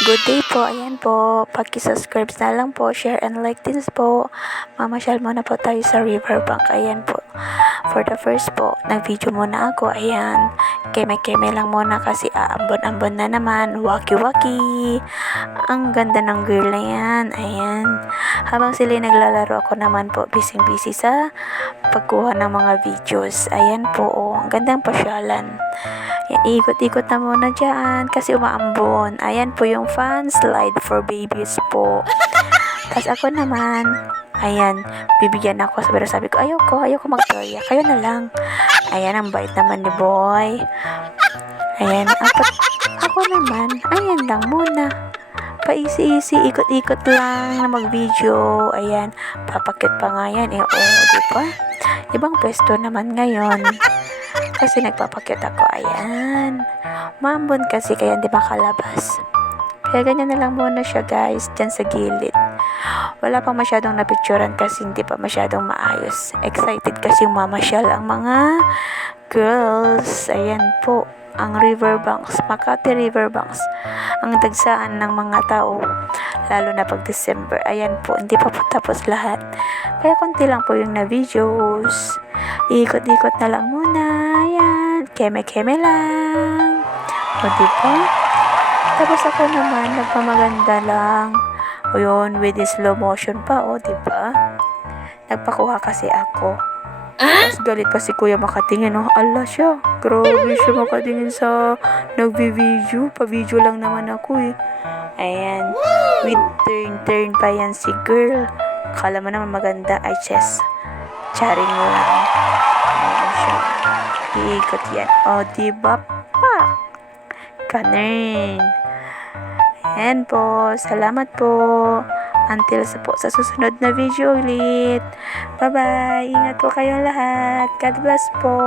Good day po, ayan po, paki-subscribe na lang po, share and like din po. Mamasyal muna po tayo sa riverbank, ayan po. For the first po, nag-video muna ako, ayan. Keme-keme lang muna kasi aambon-ambon na naman, waki-waki. Ang ganda ng girl na yan, ayan. Habang sila naglalaro, ako naman po, busy-busy sa pagkuha ng mga videos. Ayan po, ang gandang pasyalan. Ikot-ikot na muna dyan kasi umaambon. Ayan po yung fan slide for babies po. Tapos ako naman, ayan, bibigyan ako. Sabi ko, ayoko magtoya. Kayo na lang. Ayan, ang bait naman ni boy. Ayan, ako naman, ayan lang muna. Pa-easy, ikot-ikot lang na mag-video. Ayan, papakit pa nga yan. Diba? Ibang pwesto naman ngayon. Kasi nagpapakit ako, ayan. Maambon kasi kaya hindi makalabas. Kaya ganyan na lang muna siya guys, dyan sa gilid. Wala pang masyadong napicturan kasi hindi pa masyadong maayos. Excited kasi mamasyal ang mga girls. Ayan po, ang riverbanks, Makati Riverbanks. Ang dagsaan ng mga tao, lalo na pag December. Ayan po, hindi pa po tapos lahat. Kaya konti lang po yung na-videos. Ikot-ikot na lang muna. Ayan, keme-keme lang. O diba? Tapos ako naman, nagpamaganda lang. O yun, with the slow motion pa, o diba? Nagpakuha kasi ako. Tapos galit pa si kuya makatingin, oh. Ala siya, grabe siya makatingin sa nagbi-video. Pa-video lang naman ako eh. Ayan, with turn pa yan si girl. Kala mo naman maganda, ay chess. Charing lang. Ayan siya. Iikot yan. O, diba pa? Ganun. Ayan po. Salamat po. Until sa susunod na video ulit. Bye-bye. Ingat po kayong lahat. God bless po.